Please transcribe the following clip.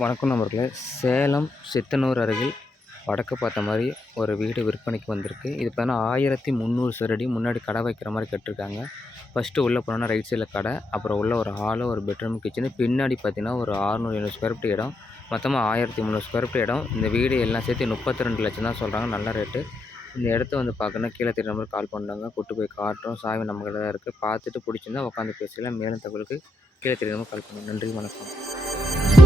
வணக்கம் நண்பர்களே. சேலம் சித்தனூர் அருகில் வடக்கு பார்த்த மாதிரி ஒரு வீடு விற்பனைக்கு வந்திருக்கு. இது பார்த்தீங்கன்னா 1300 சதுரடி. முன்னாடி கடை வைக்கிற மாதிரி கட்டிருக்காங்க. ஃபஸ்ட்டு உள்ளே போனோன்னா ரைட் சைடில் கடை, அப்புறம் உள்ள ஒரு ஹாலு, ஒரு பெட்ரூம், கிச்சனு, பின்னாடி பார்த்தீங்கன்னா ஒரு 600-700 ஸ்கொயர் ஃபீட் இடம், மொத்தமாக 1300 ஸ்கொயர் ஃபீட் இடம். இந்த வீடு எல்லாம் சேர்த்து 32 லட்சம் தான் சொல்கிறாங்க. நல்ல ரேட்டு. இந்த இடத்த வந்து பார்க்கணுன்னா கீழே தெரியுற நம்பருக்கு கால் பண்ணுறாங்க. கூட்டு போய் காட்டுறோம். சாவி நம்மகிட்ட தான் இருக்குது. பார்த்துட்டு பிடிச்சிருந்தா உட்காந்து பேசலாம். மேலும் தகவலுக்கு கீழே தெரியுற நம்பருக்கு கால் பண்ணுங்கள். நன்றி, வணக்கம்.